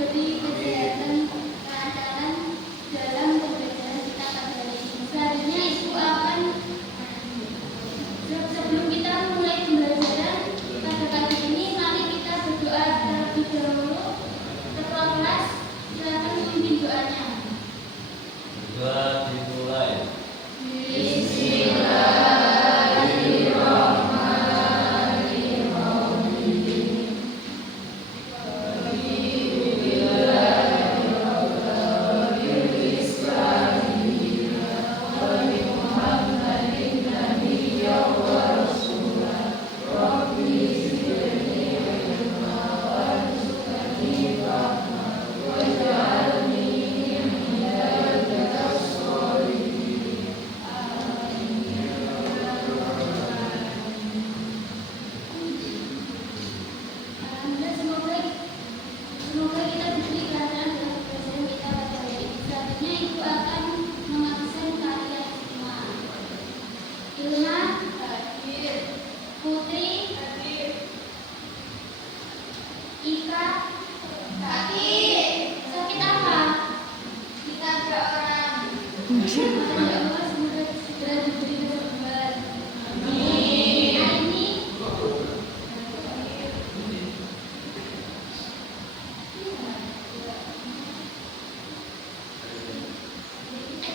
diberi kesehatan kelancaran dalam pembelajaran kita pada hari ini. Selanjutnya Ibu akan sebelum kita mulai pembelajaran pada kali ini, mari kita berdoa terlebih dahulu. Ketua kelas silakan memimpin doanya. Doa dimulai. Semoga kita diberi kelancaran dalam pembelajaran kita pada hari ini. Selanjutnya Ibu akan mengabsen kalian semua. Ilma, hadir. Putri, hadir. Ika, hadir. Sakit apa? Ditabrak orang. Ya Allah, semoga segera diberi kesembuhan. Amin. Aini,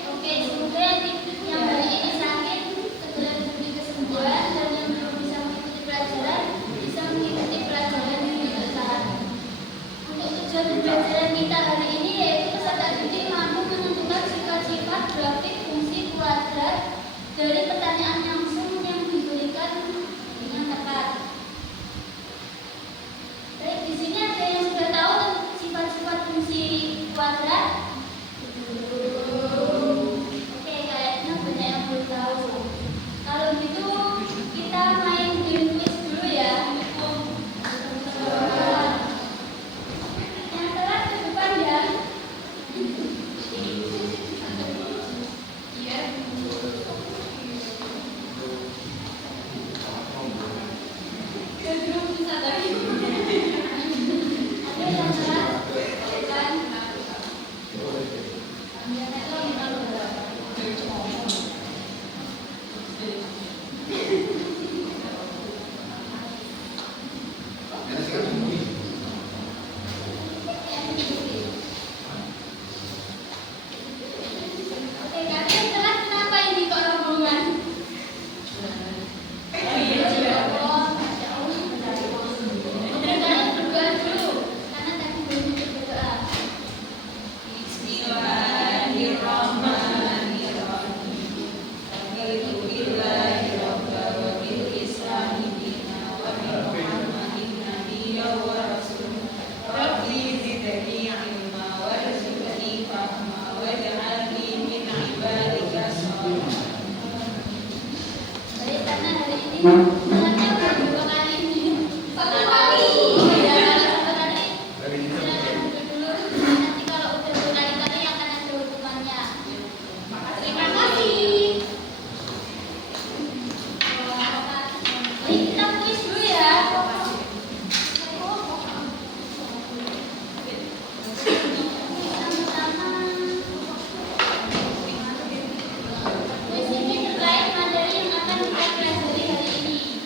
oke, semoga yang hari ini sakit segera diberi kesembuhan, dan yang belum bisa mengikuti pelajaran bisa mengikuti pelajaran yang dekat. Untuk tujuan pembelajaran kita hari ini yaitu peserta didik mampu menentukan sifat-sifat grafik fungsi kuadrat dari pertanyaan langsung yang diberikan dengan tepat. Baik, di sini ada yang sudah tahu sifat-sifat fungsi kuadrat? Oke, kayaknya banyak yang belum tahu. Kalau gitu kita main game quiz dulu ya. Yang telat ke depan ya. Iya. Ke grup bisa tadi. Ada yang telat ke depan. Oke, kalian telat kenapa ini kok rombongan? Oke, kalian berdoa dulu karena tadi belum berdoa. Baik, karena hari ini telatnya udah 2 kali ini. 1 kali. Ya, kalau 1 kali silakan duduk dulu. Nanti kalau udah berkali-kali akan ada hukumannya. Terima kasih. Baik, kita kuis dulu ya. Kuis ini terkait materi yang akan kita pelajari hari ini.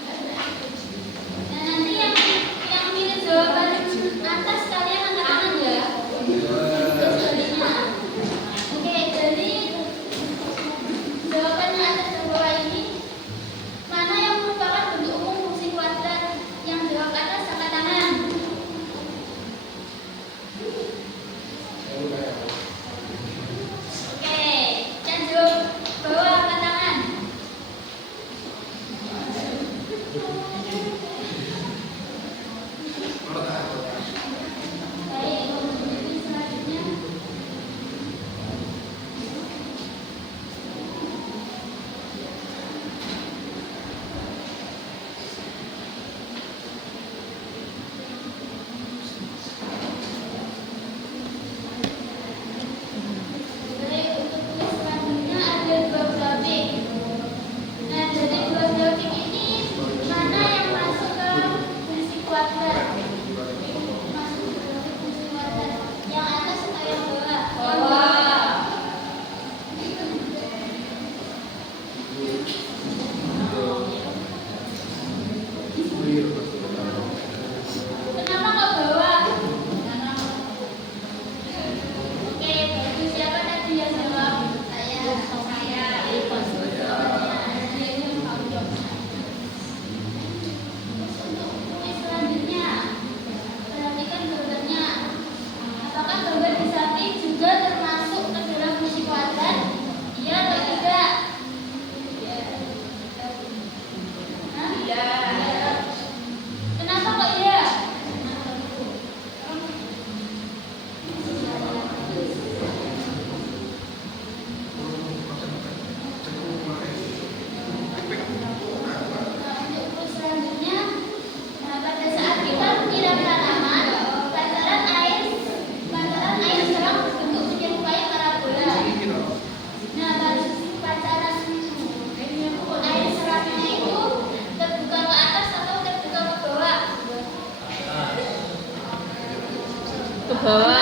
Ke bawah.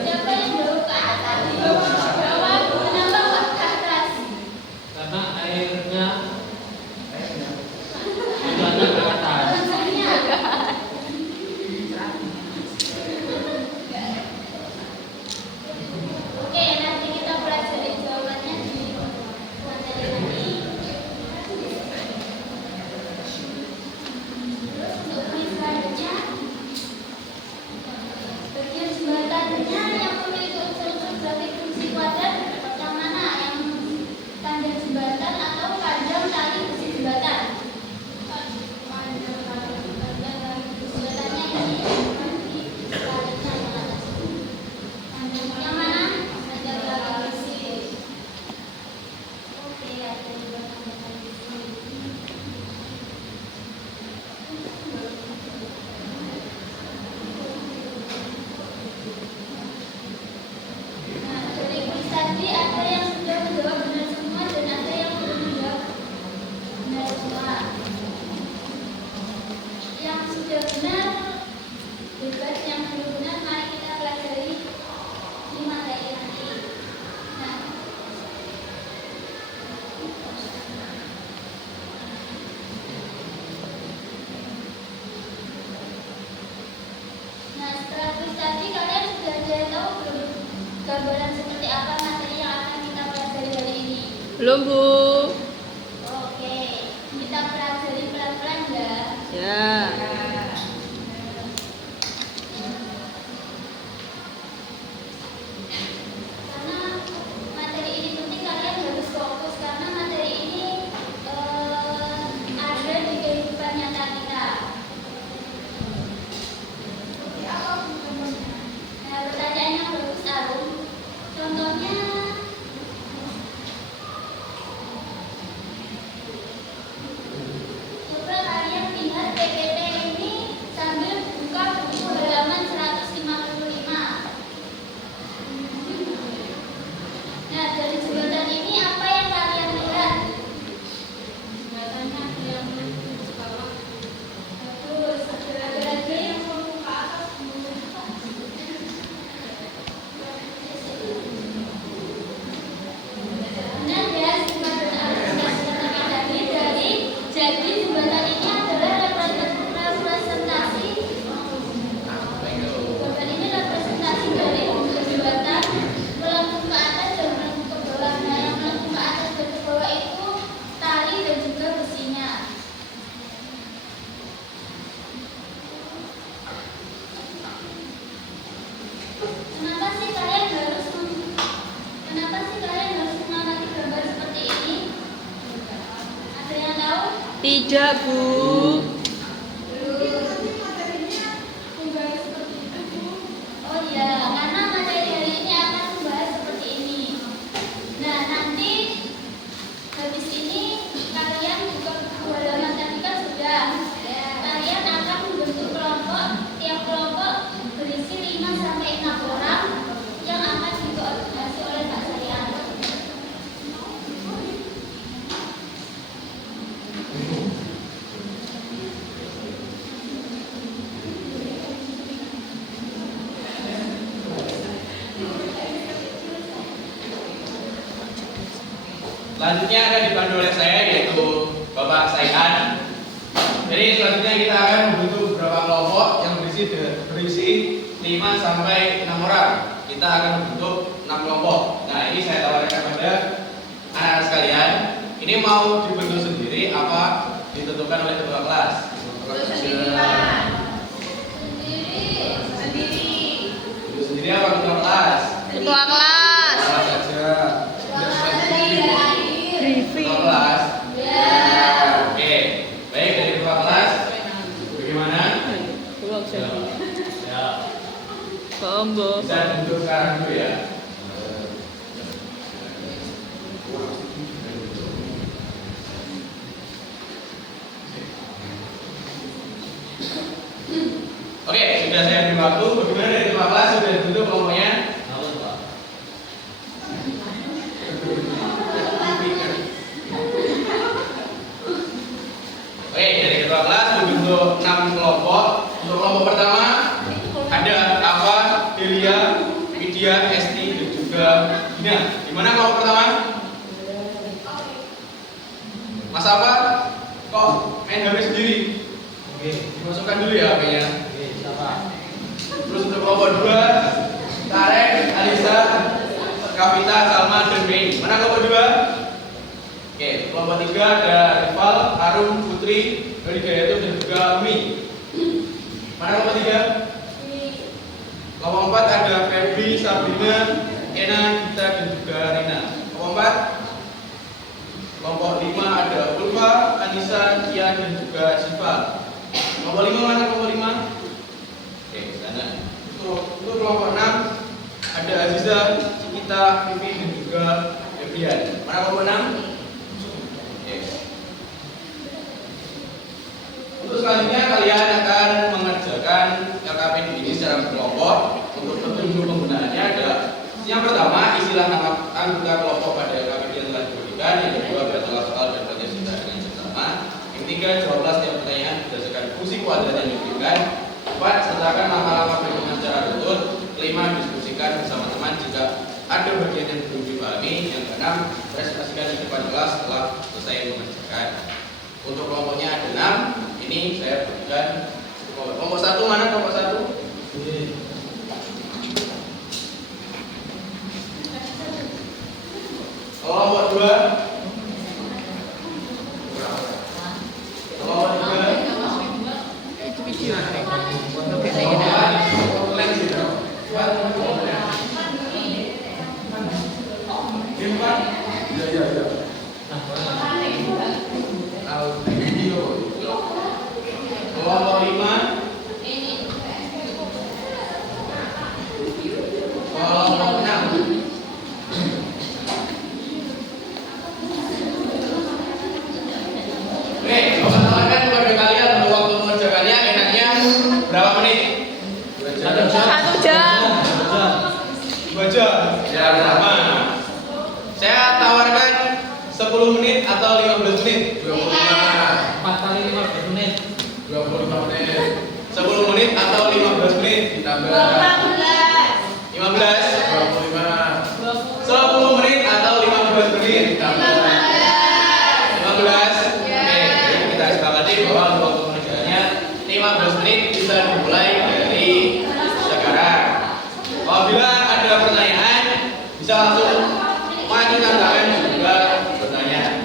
Siapa yang jauh ke atas? Bawah. Kenapa kok ke atas? Karena airnya tujuannya ke atas. Alasannya. Oke, nanti kita pelajari jawabannya di materi nanti. Terus untuk kuis selanjutnya, bagian jembatannya yang memiliki unsur-unsur grafik fungsi kuadrat yang mana? Yang panjang jembatan atau panjang tali besi jembatan? Jembatannya ini talinya yang atas. Yang mana? Panjang tali besi. Oke, ada juga panjang tali besi. Nah, dari kuis tadi ada yang sudah menjawab benar semua dan ada yang belum menjawab benar semua. Yang sudah benar bebas, yang belum benar mari kita pelajari di materi nanti. Nah, setelah kuis tadi kalian sudah ada yang tahu belum gambaran seperti apa materi yang akan kita pelajari hari ini? Belum, Bu. Oke, kita pelajari pelan-pelan ya. Ya. Karena materi ini penting, kalian harus fokus karena materi ini ada di kehidupan nyata kita. Nah, pertanyaan yang bagus, Arum. Contohnya, coba kalian lihat PPT ini sambil buka buku halaman 155. Nah, dari jembatan ini apa yang kalian lihat? Jembatannya ada yang ke bawah. Bagus. Ada lagi yang mau ke atas. Benar ya, jembatan arus yang tadi jadi jembatan ini adalah representasi. Jembatan ini representasi dari jembatan melengkung ke atas dan melengkung ke bawah. Nah, yang melengkung ke atas dan ke bawah itu tali dan juga besinya. Kenapa sih kalian harus mengamati gambar seperti ini? Ada yang tahu? Tidak, Bu. Oh iya, karena materi hari ini akan membahas seperti ini. Nah, nanti habis ini kalian buka buku halaman tadi kan sudah. Kalian akan membentuk kelompok, tiap kelompok berisi 5 sampai 6 orang yang akan dikoordinasi oleh Pak Sarian. Selanjutnya akan dipandu oleh saya yaitu Bapak Saihan. Jadi selanjutnya kita akan membentuk beberapa kelompok yang berisi 5 sampai 6 orang. Kita akan membentuk 6 kelompok. Nah, ini saya tawarkan pada anak-anak sekalian. Ini mau dibentuk sendiri apa ditentukan oleh ketua kelas? Bentuk sendiri apa ketua kelas? Ketua kelas. Kelas saja. Briefing. Ketua kelas. Oke, baik dari ketua kelas. Bagaimana? Belum jadi. Ya. Combo. Bisa dibentuk sekarang dulu ya. Oke, sudah saya beri waktu. Bagaimana dari ketua kelas sudah dibentuk kelompoknya? Namun, Pak. Oke, dari ketua kelas membentuk 6 kelompok. Untuk kelompok pertama, Delia, Widya, Esti, dan juga Dina. Gimana kelompok pertama? Mas apa? Kok main HP sendiri? Oke. Dimasukkan dulu ya HP-nya. Oke, siapa? Terus untuk kelompok 2, Tarek, Alisa, Kavita, Salma, dan Mei. Mana kelompok 2? Oke, kelompok 3 ada Rival, Arum, Putri, Dodi Gayatul, dan juga Umi. Mana kelompok 3? Kelompok 4 ada Febri, Sabrina, Ena, Gita, dan juga Rina. Kelompok 4. Kelompok 5 ada Ulfa, Anissa, Kian, dan juga Siva. Kelompok 5 mana kelompok 5? Oke, sana. Untuk kelompok 6 ada Aziza, Cikita, Vivi, dan juga Febrian. Mana kelompok 6? Oke. Untuk selanjutnya kalian akan mengerjakan LKPD ini secara berkelompok. Untuk petunjuk penggunaannya ada yang pertama istilah nama anggota kelompok pada LKPD yang telah diberikan. Yang kedua bertolak soal dan bercerita dengan seksama. Yang ketiga jawablah setiap pertanyaan berdasarkan fungsi kuadrat yang diberikan. 4. Sertakan lama-lama perhitungan secara betul. 5. Diskusikan bersama teman jika ada bagian yang belum dipahami. Yang keenam, presentasikan di depan kelas setelah selesai mengerjakan. Untuk kelompoknya ada 6. Ini saya berikan kelompok 1 mana kelompok 1? Kelompok 2. Kelompok 3. Itu video. Kelompok 5. Kelompok 6. Oke, mau katakan kepada kalian untuk waktu mengerjakannya enaknya berapa menit? 1 jam. 1 jam. 2 jam. Ya, sama. Saya tawarkan 10 menit atau 15 menit? 4 kali 15 menit. 25 menit. 10 menit atau 15 menit? Ditambah 15. 25. 10 menit atau 15 menit? Ditambah 15. Oke, jadi kita sepakati bahwa untuk waktu mengerjakannya 15 menit bisa dimulai dari sekarang. Apabila ada pertanyaan bisa langsung majukan tangan juga bertanya.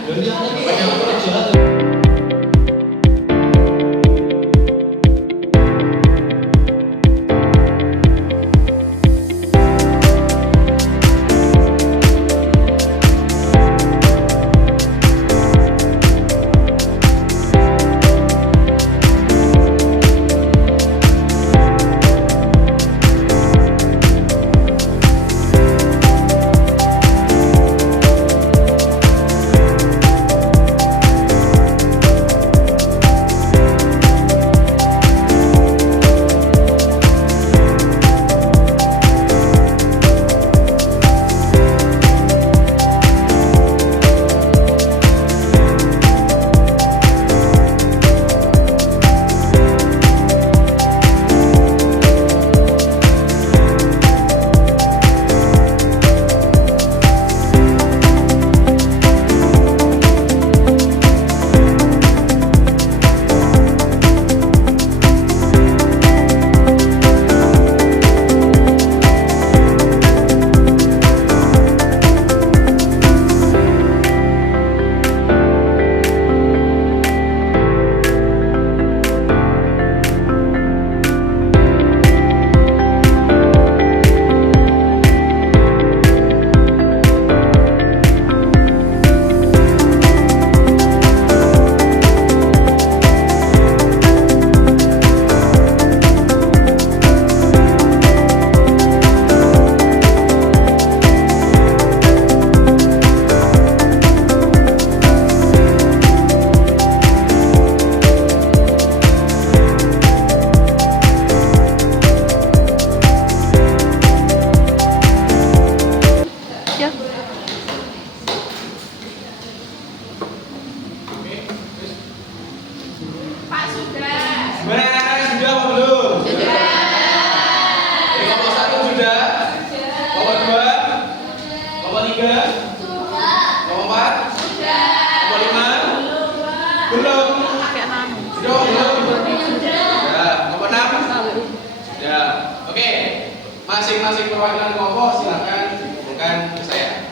3? Sudah. Nomor 4? Sudah. Nomor 5? Belum. Pakai nano. Belum. Ya. Nomor 6? Ya. Oke. Masing-masing perwakilan kelompok silakan kumpulkan ke saya.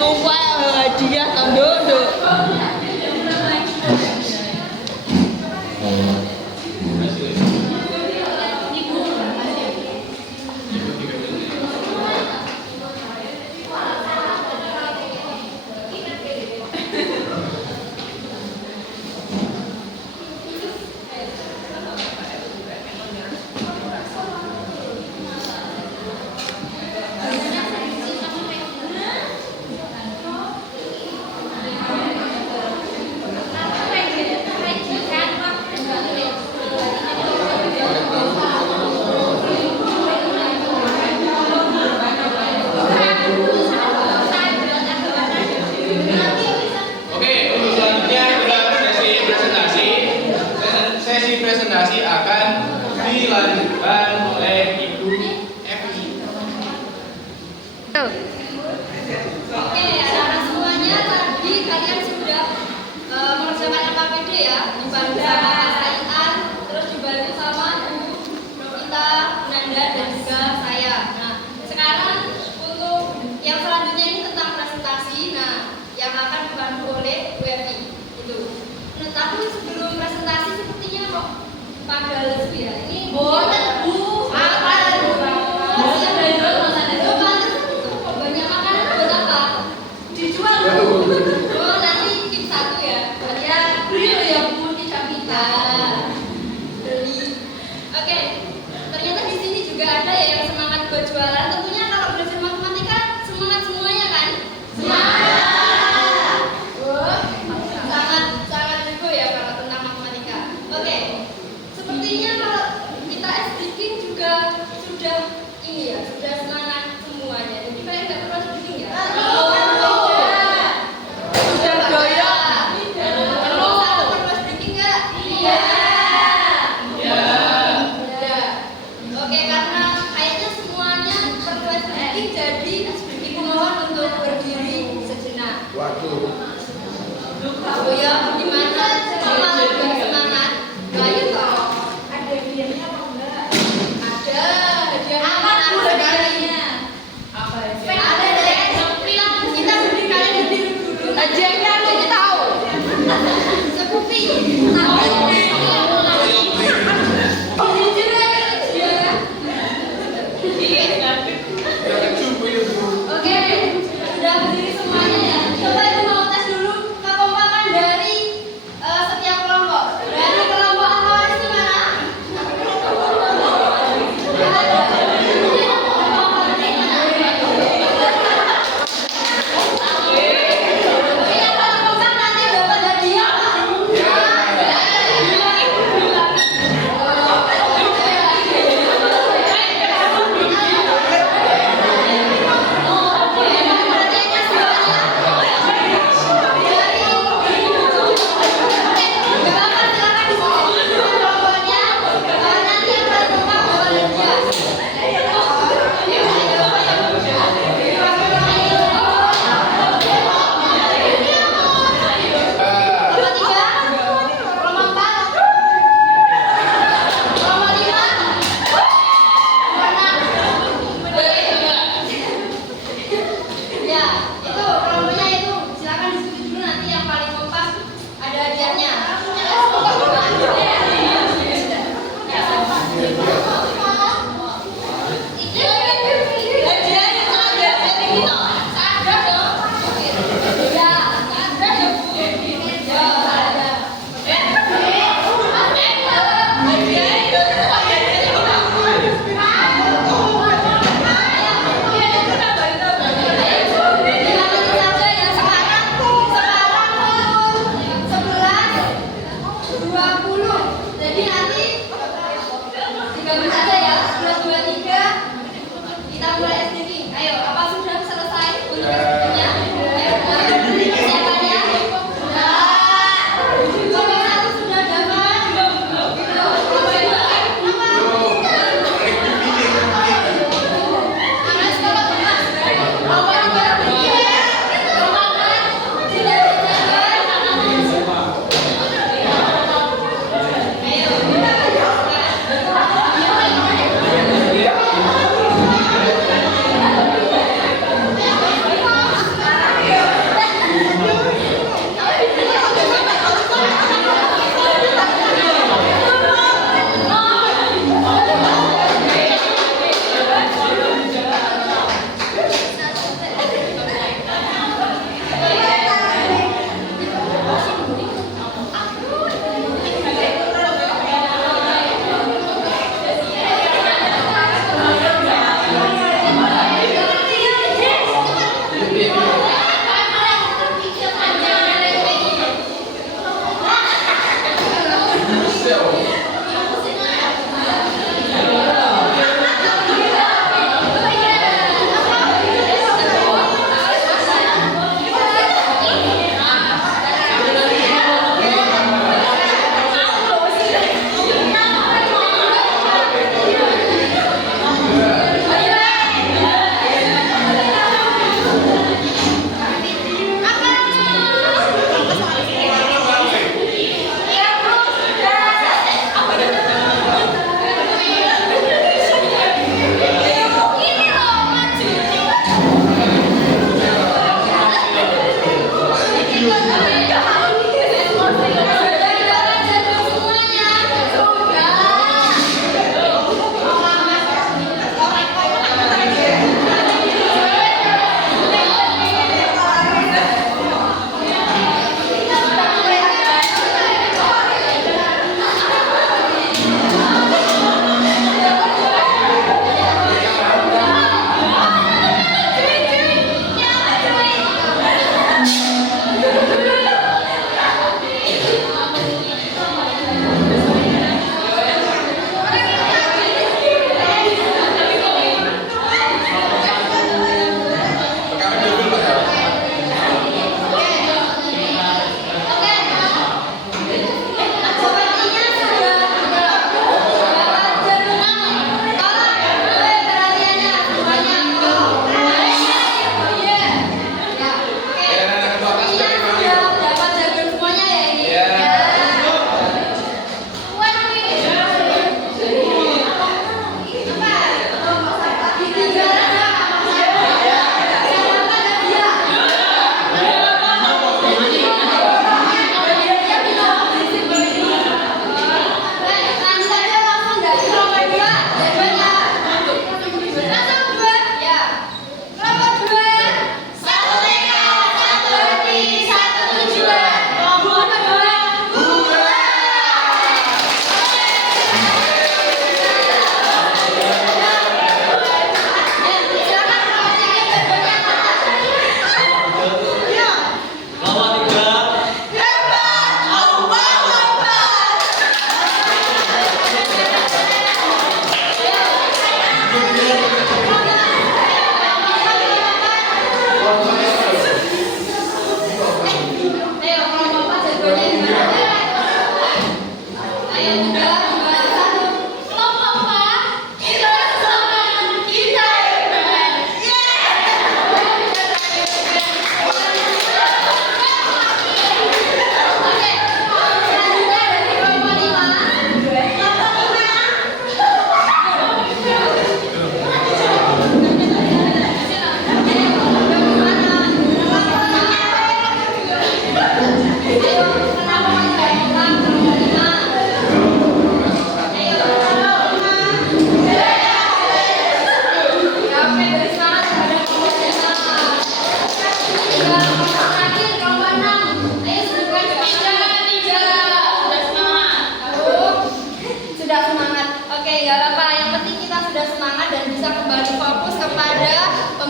Numpak hadiah tanduk. Oke, untuk selanjutnya adalah sesi presentasi. Sesi presentasi akan dilanjutkan oleh Ibu Evi. Oke, anak-anak semuanya tadi kalian sudah mengerjakan LKPD ya, dibantu sama Mas Saian, terus dibantu sama Bu Novita, Nanda, dan juga saya. Nah, sekarang untuk yang selanjutnya ini tentang presentasi. Nah, yang akan dibantu oleh Bu Evi itu. Nah, tapi sebelum presentasi sepertinya kok pada lesu ya. Ini boten Bu. Apa Bu? Banyak makanan buat apa? Dijual Bu. Oh, nanti tip 1 ya. Ya, beli loh ya Bu, tidak minta. Beli. Oke. Ternyata di sini juga ada ya yang semangat buat jualan. Tentunya kalau belajar matematika semangat semuanya kan? Semangat. Wah, sangat jago ya kalau tentang matematika. Oke. Sepertinya kalau kita SD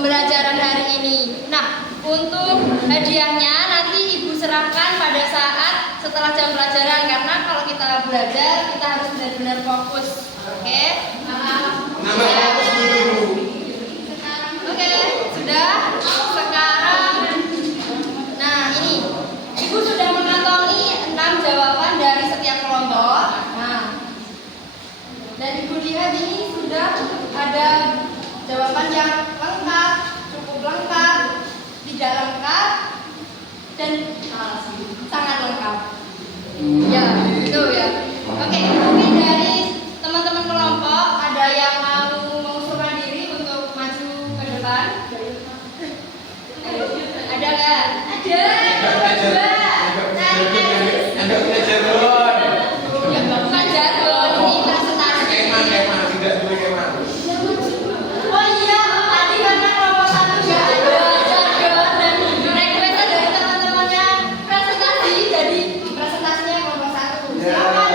pembelajaran hari ini. Nah, untuk hadiahnya nanti Ibu serahkan pada saat setelah jam pelajaran, karena kalau kita belajar kita harus benar-benar fokus. Oke? Oke, sudah. Sekarang, nah ini Ibu sudah mengantongi 6 jawaban dari setiap kelompok. Nah, dan Ibu lihat ini sudah ada jawaban yang lengkap, cukup lengkap, tidak lengkap, dan sangat lengkap. Ya, itu ya. Oke, mungkin dari teman-teman kelompok ada yang mau mengusulkan diri untuk maju ke depan? Ada nggak? Ada. Agak punya jargon. Ya, bukan jargon, ini presentasi. Tidak boleh kemana. Oh iya, tadi karena kelompok 1 nggak ada jargon dan request dari teman-temannya presentasi, jadi presentasinya kelompok 1. Silakan.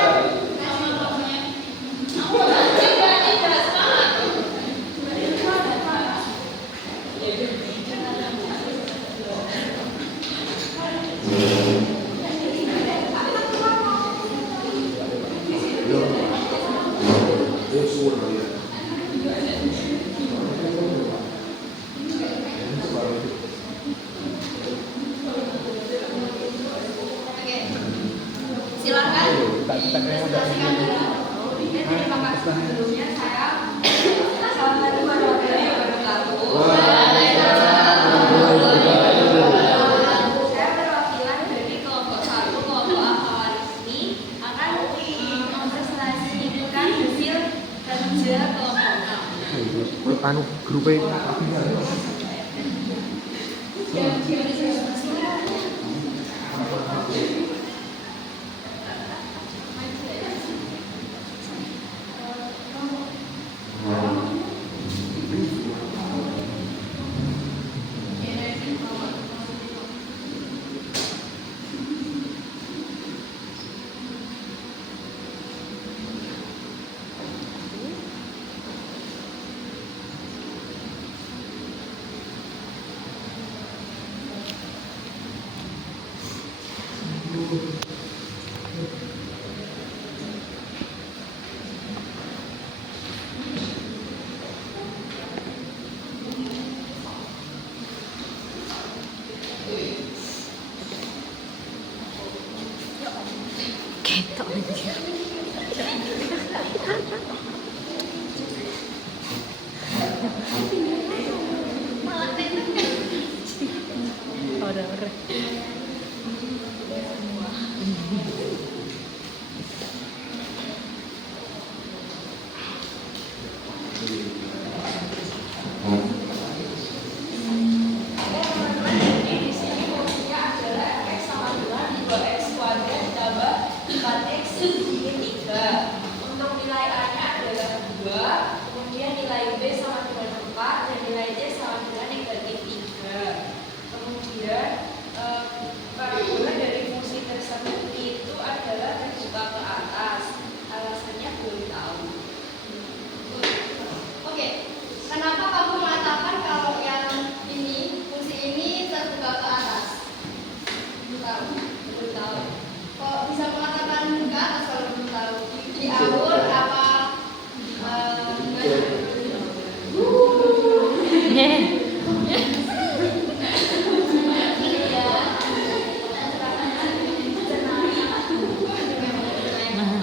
Oke. Silakan dipresentasikan dulu. Terima kasih sebelumnya saya salah satu warga yang baru tahu. Saya perwakilan dari kelompok 1 kelompok Akhawarizmi akan mempresentasikan hasil kerja kelompok kami. grupnya Ketok aja. Orang-orang. Untuk nilai A-nya adalah 2, kemudian nilai B sama dengan 4, dan nilai C sama dengan negatif 3. Kemudian parabola dari fungsi tersebut itu adalah terbuka ke atas. Alasannya belum tahu. Oke, kenapa kamu mengatakan kalau yang ini, fungsi ini terbuka ke atas? Belum tahu. Belum tahu. Kok bisa mengatakan ke atas kalau belum tahu? Di awal apa?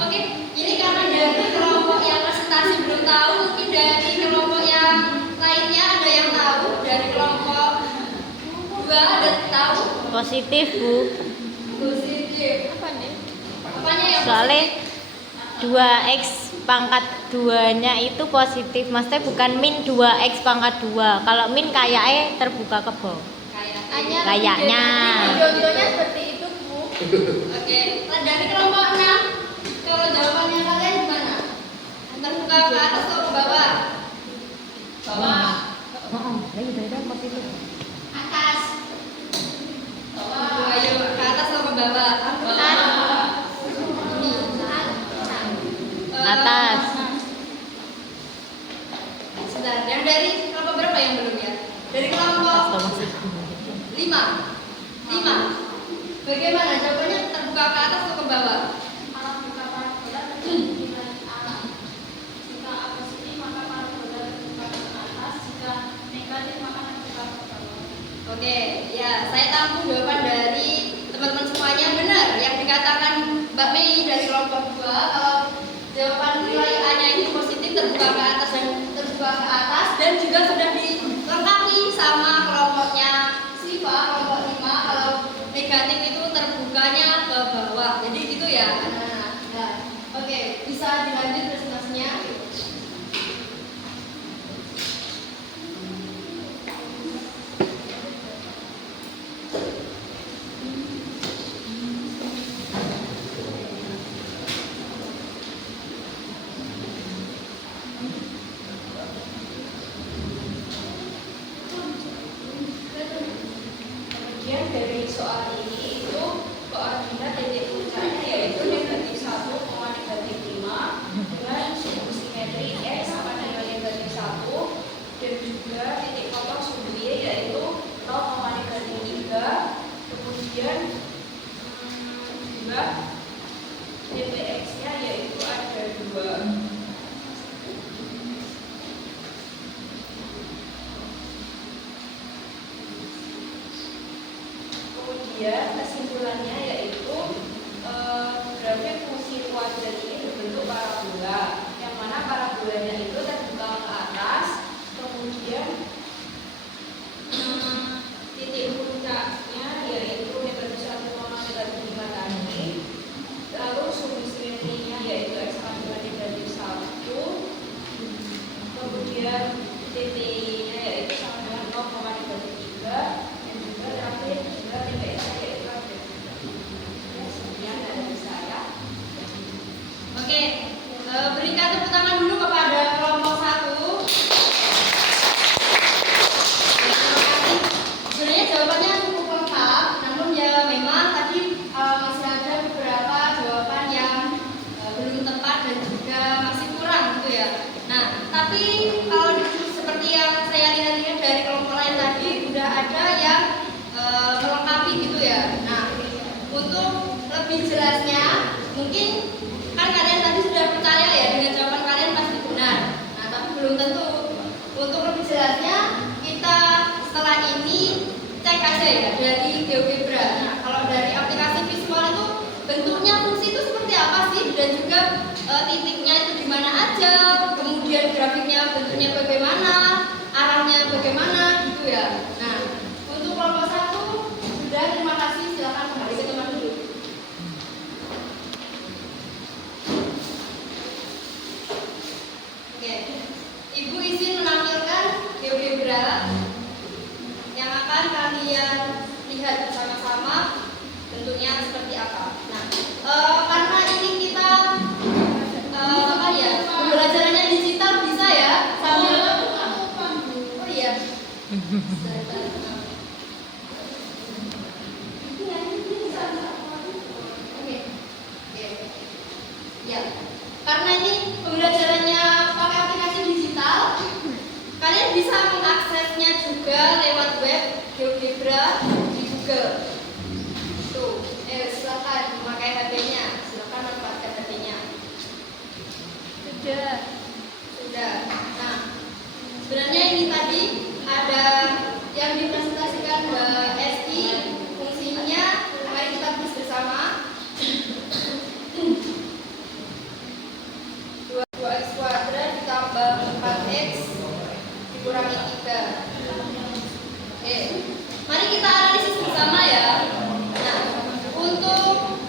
Oke, ini karena dari kelompok yang presentasi belum tahu, mungkin dari kelompok yang lainnya ada yang tahu. Dari kelompok 2 ada tahu? Positif, Bu. Positif. Apa nih? Apanya yang Soalnya positif? 2x pangkat 2-nya itu positif. Maksudnya bukan min 2x pangkat 2. Kalau min kayaknya terbuka ke bawah. Kayaknya. Contohnya seperti itu, Bu. Oke, nah, dari kelompok 6, kalau jawabannya kalian gimana? Terbuka ke atas atau ke bawah? Bawah. Atas. Ayo, ke atas atau ke bawah? Ini. Atas. Sebentar, yang dari kelompok berapa yang belum ya? Dari bagaimana? Jawabannya terbuka ke atas atau ke bawah? Kalau buka parabola terjadi nilai A. Jika A positif maka parabola terbuka ke atas. Jika negatif maka terbuka ke bawah. Oke, ya saya tampung jawaban dari teman-teman semuanya benar. Yang dikatakan Mbak Mei dari kelompok 2 kalau jawaban nilai A-nya ini positif terbuka ke atas dan juga sudah dilengkapi sama kelompoknya Siva kelompok 5 kalau negatif itu terbukanya ke bawah. Jadi gitu ya anak-anak. Nah, oke, bisa dilanjut presentasinya. Kemudian dari soal ini itu koordinat titik puncaknya yaitu negatif 1, negatif 5 dengan sumbu simetri X sama dengan negatif 1 dan juga titik potong sumbu Y yaitu 0, negatif 3 kemudian juga titik X nya yaitu ada 2. Kemudian kesimpulannya yaitu grafik fungsi kuadrat ini berbentuk parabola, yang mana parabolanya itu terbuka ke atas, kemudian titik puncaknya yaitu negatif 1, negatif 5 tadi, lalu sumbu simetrinya yaitu X sama dengan negatif 1, kemudian titik-nya yaitu sama dengan 0, negatif 3, dan juga terakhir juga titik X yaitu ada 3. Sekian dari saya. Oke, berikan tepuk tangan dulu kepada kelompok 1. Terima kasih. Sebenarnya jawabannya cukup lengkap, namun ya memang tadi masih ada beberapa jawaban yang belum tepat dan juga masih kurang gitu ya. Nah, tapi kalau seperti yang saya lihat-lihat dari kelompok lain tadi udah ada yang melengkapi gitu ya. Nah, untuk lebih jelasnya mungkin kan kalian tadi sudah percaya ya dengan jawaban kalian pasti benar. Nah, tapi belum tentu. Untuk lebih jelasnya kita setelah ini cek aja ya dari GeoGebra. Nah, kalau dari aplikasi visual itu bentuknya fungsi itu seperti apa sih dan juga titiknya itu di mana aja, kemudian grafiknya bentuknya bagaimana, arahnya bagaimana gitu ya. Nah, untuk kelompok 1 sudah, terima kasih, silakan kembali ke teman dulu. Oke, Ibu izin menampilkan GeoGebra yang akan kalian lihat bersama-sama bentuknya seperti apa. Nah, karena ini kita apa ya, pembelajarannya digital bisa ya sambil oh iya. Ya, karena ini pembelajarannya pakai aplikasi digital, kalian bisa mengaksesnya juga lewat web GeoGebra di Google. Tuh, silakan memakai HP-nya, silakan manfaatkan HP-nya. Sudah. Nah, sebenarnya ini tadi ada yang dipresentasikan Mbak Esti, fungsinya mari kita tulis bersama. 2x kuadrat ditambah 4x dikurangi 3. Oke, mari kita analisis bersama ya. Nah, untuk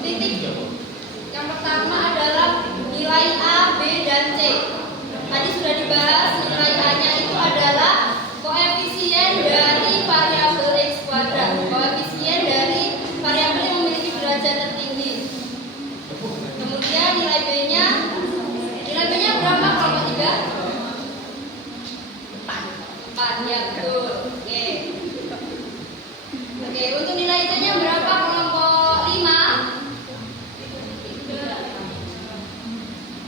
titik yang pertama adalah nilai A, B, dan C. Tadi sudah dibahas, nilai A-nya itu adalah koefisien dari variabel x kuadrat, koefisien dari variabel yang memiliki derajat tertinggi. Kemudian nilai B-nya berapa kelompok 3? 4, ya betul. Oke. Oke, untuk nilai C-nya berapa kelompok 5?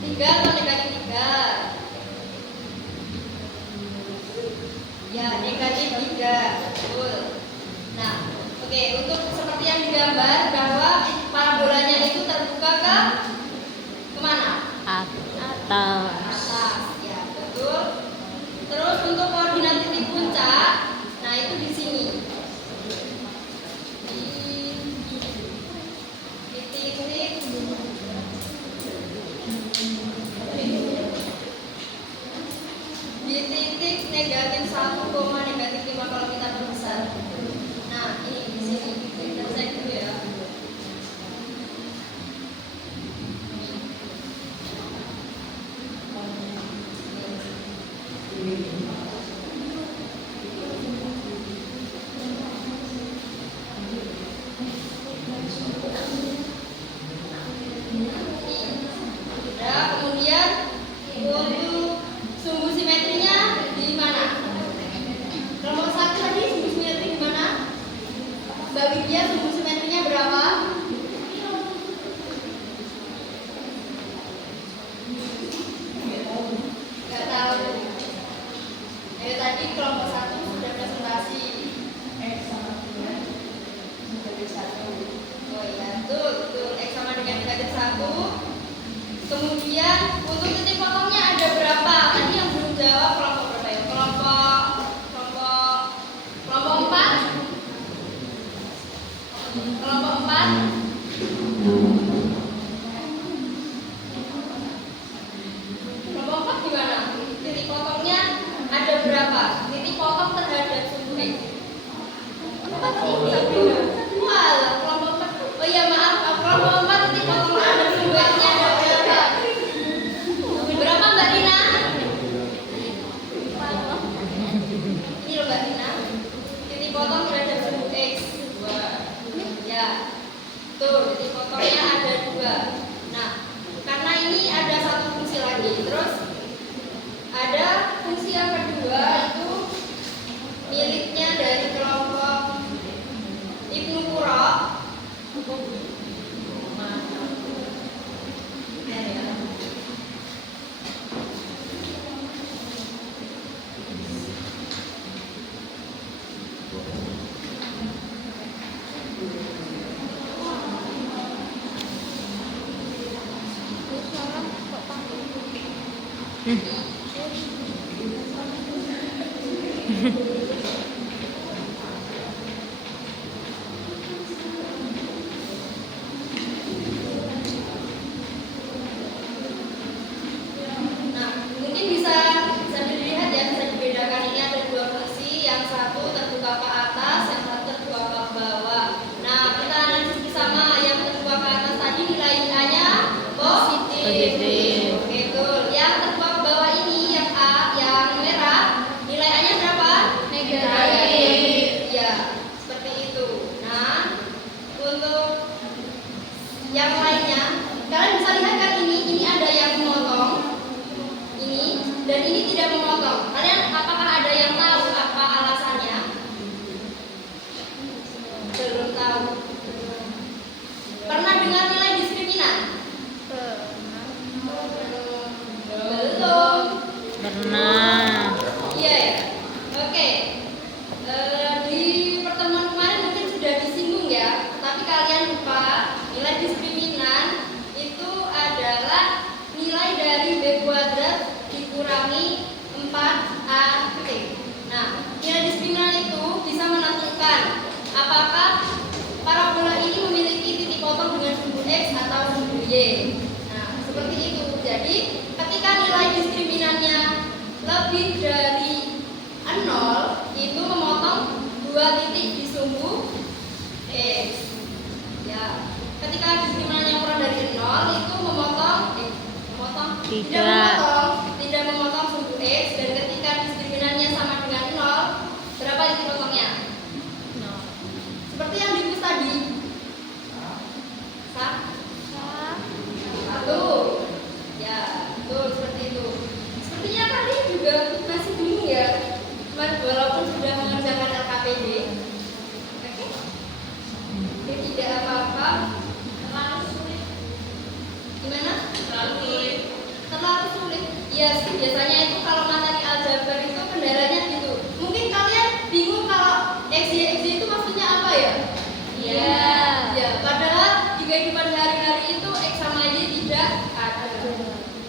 3 atau negatif 3? Ya, negatif 3. Betul. Nah, oke, untuk Kemudian untuk titik potongnya ada berapa? Tadi yang belum jawab kelompok berapa ya? Kelompok 4. Kelompok 4. Kelompok 4 gimana? Titik potongnya ada berapa? Titik potong terhadap sumbu X. Walah, kelompok 4. Oh iya maaf, kelompok 4 titik potong terhadap sumbu X-nya ada berapa? Berapa Mbak Rina? Ini loh Mbak Rina. Titik potong terhadap sumbu X 2. Ya. Tuh, titik potongnya ada 2. Nah, karena ini ada satu fungsi lagi. Terus ada fungsi yang kedua itu miliknya dari kelompok Ibnu Qura. Nah, mungkin bisa dilihat ya, bisa dibedakan ini ada dua fungsi, yang satu terbuka ke atas, yang satu terbuka ke bawah. Nah, kita analisis bersama yang terbuka ke atas tadi nilai A-nya positif. Oke, betul. Yang terbuka ke bawah ini yang A, yang merah, nilai A-nya berapa? Negatif. Ya, seperti itu. Nah, untuk yang lainnya, kalian bisa lihat kan ini ada yang memotong ini dan ini tidak memotong. Kalian apakah ada yang tahu apa alasannya? Belum tahu. Pernah dengar nilai diskriminan? Belum. Pernah. Iya ya. Oke. Di pertemuan kemarin mungkin sudah disinggung ya, tapi kalian lupa nilai diskriminan itu adalah nilai dari B kuadrat dikurangi 4AC. Nah, nilai diskriminan itu bisa menentukan apakah parabola ini memiliki titik potong dengan sumbu X atau sumbu Y. Nah, seperti itu. Jadi, ketika nilai diskriminannya lebih dari 0, itu memotong 2 titik di sumbu X. Ya. Ketika diskriminannya kurang dari 0, itu tidak memotong sumbu X, dan ketika diskriminannya sama dengan 0, berapa titik potongnya? Seperti yang di quiz tadi. Satu. Ya, betul seperti itu. Sepertinya kalian juga masih bingung ya, walaupun sudah mengerjakan LKPD. Oke? Oke, tidak apa-apa. Terlalu sulit. Gimana? Terlalu sulit. Terlalu sulit. Iya, biasanya itu kalau materi aljabar itu kendalanya gitu. Mungkin kalian bingung kalau XY itu maksudnya apa ya? Iya. Ya, padahal di kehidupan sehari-hari itu X sama Y tidak ada.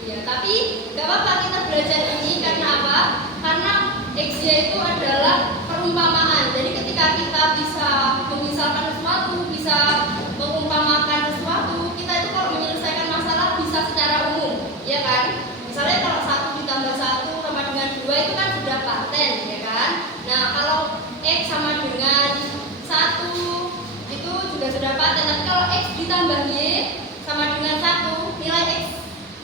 Ya, tapi gak apa-apa kita belajar ini karena apa? Karena XY itu adalah perumpamaan. Jadi ketika kita bisa memisalkan sesuatu, bisa mengumpamakan sesuatu, kita itu kalau menyelesaikan masalah bisa secara umum, ya kan? Misalnya kalau 1 ditambah 1 sama dengan 2 itu kan sudah paten, ya kan? Nah, kalau X sama dengan 1 itu juga sudah paten. Tapi kalau X ditambah Y sama dengan 1, nilai X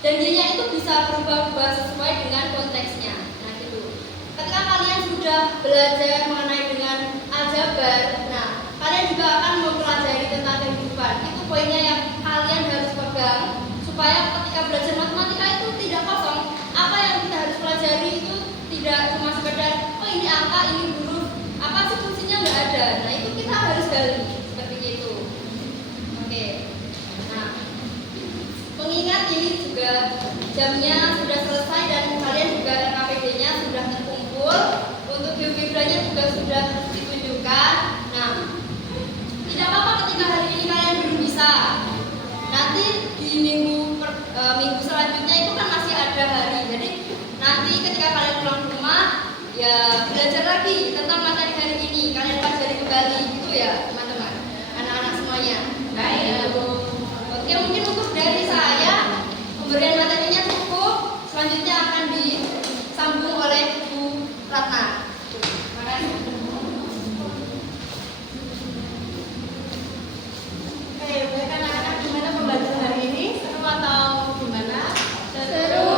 dan Y-nya itu bisa berubah-ubah sesuai dengan konteksnya. Nah, gitu. Ketika kalian sudah belajar mengenai dengan aljabar, nah, kalian juga akan mempelajari tentang kehidupan. Itu poinnya yang kalian harus pegang supaya ketika belajar matematika itu tidak kosong. Apa yang kita harus pelajari itu tidak cuma sekedar oh ini angka, ini huruf, apa sih fungsinya nggak ada. Nah, itu kita harus gali seperti itu. Oke. Nah, mengingat ini juga jamnya sudah selesai dan kalian juga LKPD-nya sudah terkumpul, untuk geometranya juga sudah ditunjukkan. Nah, tidak apa-apa ketika hari ini kalian belum bisa. Nanti di minggu minggu selanjutnya itu kan masih ada hari. Jadi nanti ketika kalian pulang ke rumah ya belajar lagi tentang materi hari ini, kalian pelajari kembali gitu ya teman-teman, anak-anak semuanya. Baik. Oke, mungkin untuk dari saya pemberian materinya cukup, selanjutnya akan disambung oleh Bu Ratna. Terima kasih. Oke, baik anak-anak, gimana pembelajaran hari ini? Seru atau gimana? Seru.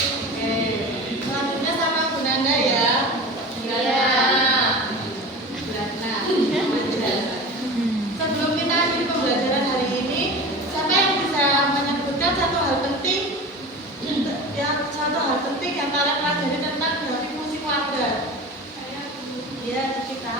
Oke, selanjutnya sama Bu Nanda ya. Iya. Bu Ratna. Sebelum kita akhiri pembelajaran hari ini, siapa yang bisa menyebutkan satu hal penting yang kalian pelajari tentang grafik fungsi kuadrat? Iya, kita.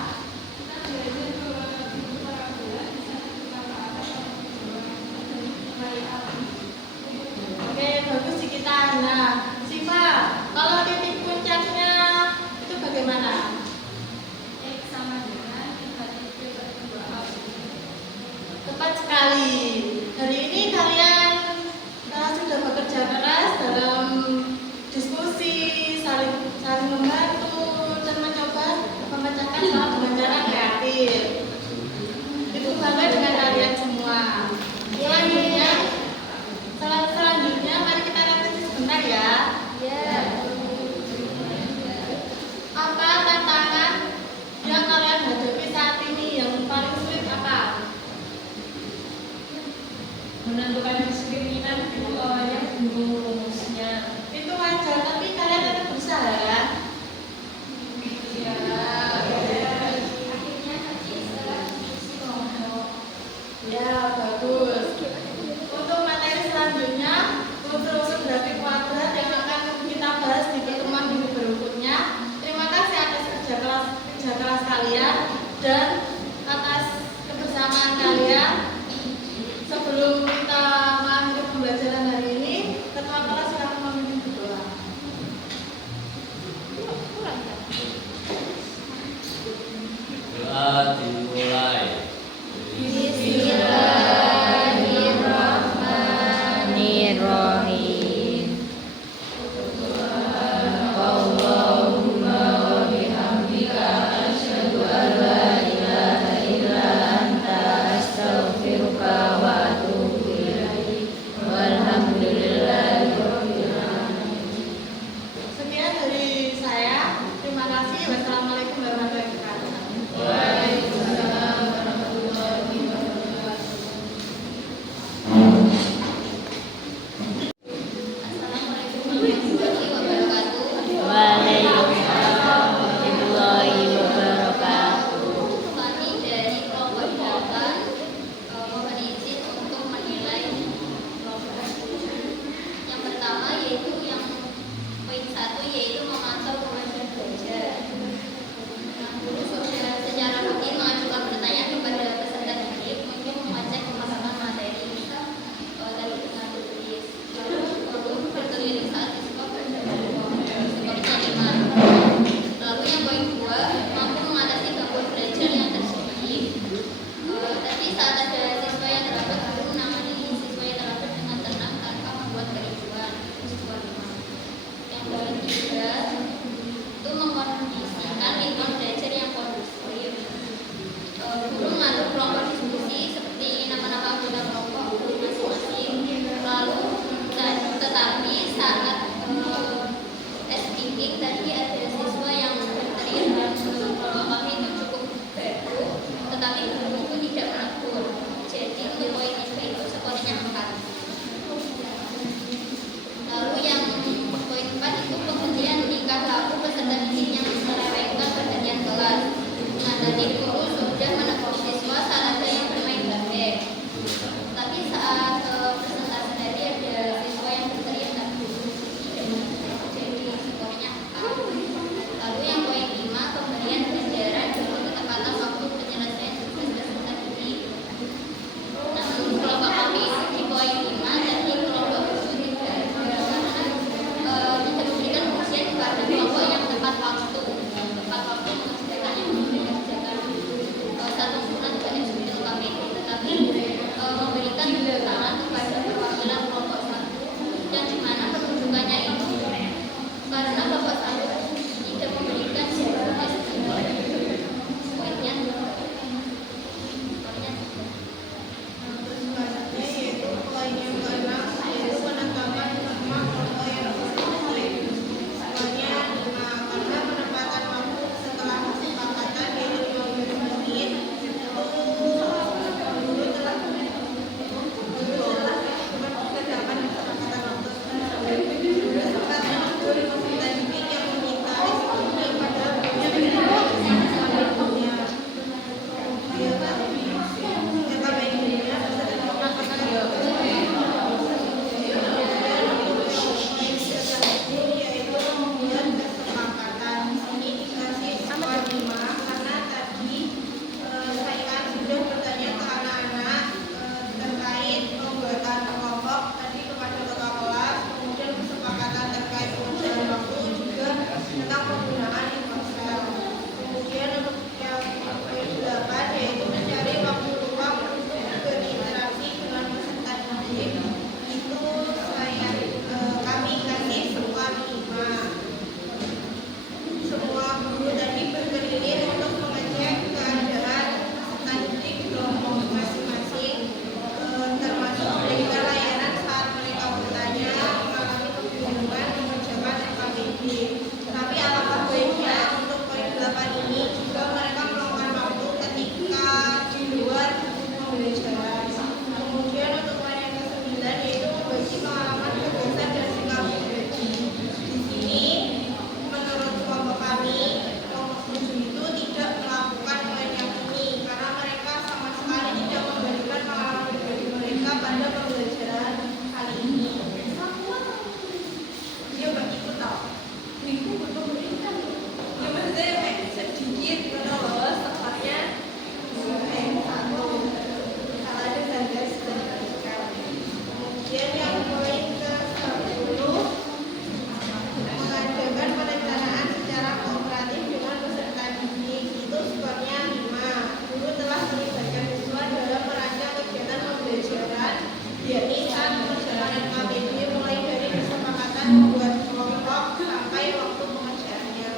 Oke, bagus sih kita. Nah, Siva, kalau titik puncaknya itu bagaimana? X sama dengan 3 Tepat sekali. Hari ini kalian sudah bekerja keras dalam diskusi, saling membantu dan mencoba memecahkan soal dengan cara kreatif. Itu bangga dengan kalian semua. Selanjutnya mari kita revisi sebentar ya. Apa tantangan yang kalian hadapi saat ini yang paling sulit apa? Menentukan diskriminasi itu awalnya bingung rumusnya. Itu wajar, tapi kalian tetap berusaha ya. Akhirnya nanti setelah diskusi kelompok. Ya, bagus. Untuk materi selanjutnya, unsur-unsur grafik kuadrat yang akan kita bahas di pertemuan minggu berikutnya. Terima kasih atas kerja keras kalian dan atas kebersamaan kalian. Sebelum kita mengakhiri pembelajaran hari ini, ketua kelas silakan memimpin berdoa. Bisa mengerjakan KBB mulai dari kesepakatan membuat kelompok sampai waktu pengerjaannya.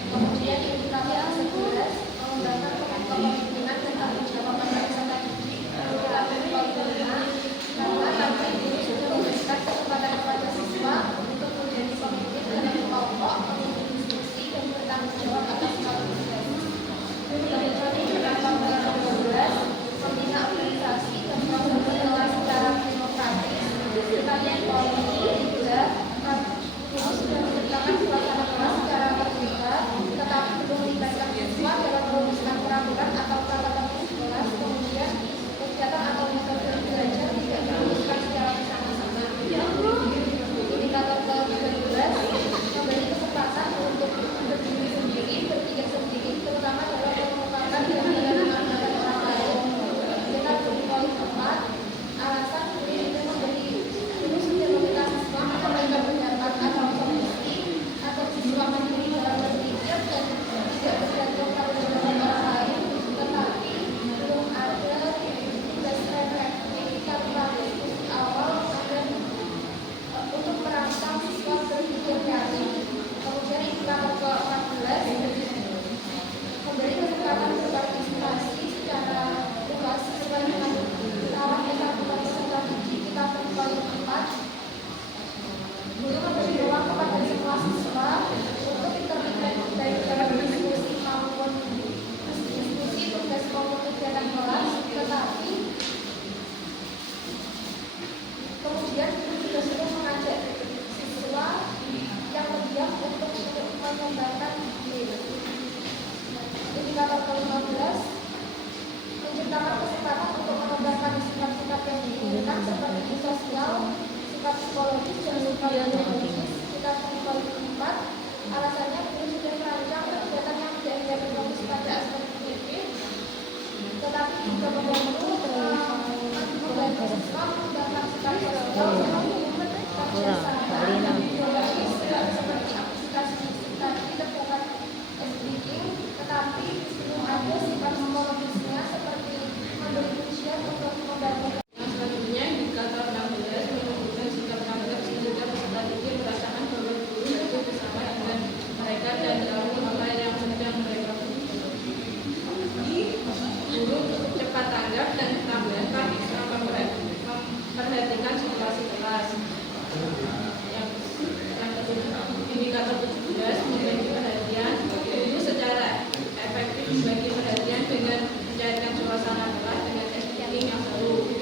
Kemudian indikator yang 11 mengembangkan kepemimpinan dan tanggung jawab pada peserta didik. Indikator kelima karena tanpa guru sudah memberikan kesempatan kepada siswa untuk menjadi pemimpin dalam kelompok, memimpin diskusi dan bertanggung jawab atas proses. Kemudian indikator ke-12 membina organisasi dan proses berjalan secara demokratis. Sekalian polisi juga guru sudah menciptakan suasana kelas secara terbuka, tetapi belum melibatkan siswa dalam merumuskan peraturan atau tata tertib kelas. Kemudian kegiatan atau metode belajar tidak dirumuskan secara bersama-sama. Indikator ke-13 memberi kesempatan untuk berdiri sendiri, berpikir sendiri, terutama dalam mengungkapkan dan mendengarkan orang lain. Indikator poin 4 alasan guru sudah meminta siswa menyampaikan pendapat atau solusi agar siswa mandiri dalam berpikir dan tidak bergantung pada pendapat orang lain, tetapi belum ada tugas reflektif tanpa diskusi awal agar untuk merangsang siswa berpikir kreatif. Kemudian indikator ke-14 memberi kesempatan berpartisipasi secara luas sesuai dengan tawaran kesatuan peserta didik. Indikator poin 4 guru memberi ruang kepada semua siswa untuk terlibat baik dalam diskusi maupun diskusi tugas maupun kegiatan kelas, tetapi kemudian guru juga sudah mengajak siswa yang terdiam untuk mengembangkan ide. Indikator ke-15 menciptakan kesempatan untuk mengembangkan sikap-sikap yang diinginkan seperti sosial, sikap psikologis dan sikap pedagogis. Kita poin 4 alasannya guru sudah merancang kegiatan yang tidak hanya berfokus pada aspek positif, tetapi juga membantu siswa mengembangkan sikap sosial kerjasama biologis seperti aktivitas fisik tadi terdapat speaking, tetapi belum ada sifat psikologisnya seperti memberi ujian untuk membantu. Yang selanjutnya, indikator 16 menunjukkan sikap tanggap sehingga peserta didik merasakan bahwa guru hidup bersama dengan mereka dan tahu apa yang sedang mereka butuhkan. Guru cepat tanggap dan tambahkan memperhatikan situasi kelas. Yang kedua, indikator 17 memberi perhatian guru secara efektif membagi perhatian dengan mencairkan suasana kelas dengan speaking yang seru.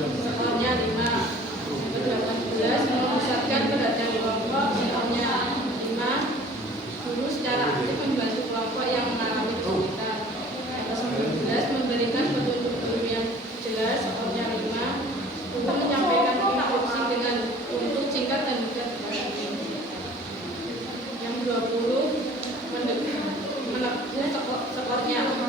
Skornya 5. Ke-18 memusatkan perhatian kelompok. Skornya 5. Guru secara aktif membantu kelompok yang mengalami kesulitan. Ke-19 memberikan petunjuk guru yang jelas. Skornya 5. Guru menyampaikan instruksi dengan runtut, singkat dan mudah dipahami. Yang 20 skornya 4.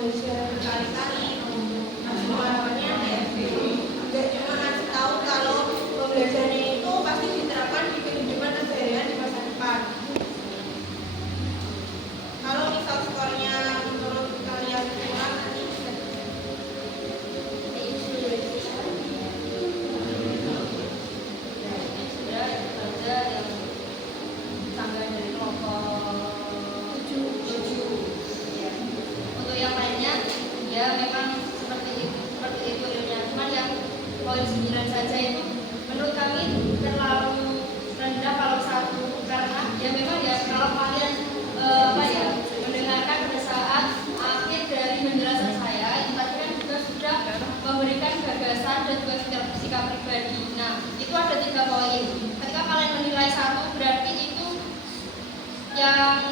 pembelajaran berkali-kali. Harapannya nggak cuma ngasih tahu kalau pembelajaran itu pasti diterapkan di kehidupan keseharian di masa depan. Kalau misal skornya menurut kalian kurang, nanti bisa Sudah ada yang tambahan dari kelompok 7. Ya. Untuk yang lainnya, ya memang seperti itu ilmunya. Cuman yang poin 9 saja itu menurut kami terlalu rendah kalau 1, karena ya memang ya kalau kalian mendengarkan pada saat akhir dari penjelasan saya, itu tadi kan juga sudah memberikan gagasan dan juga sikap pribadi. Nah, itu ada 3 poin. Ketika kalian menilai 1, berarti itu yang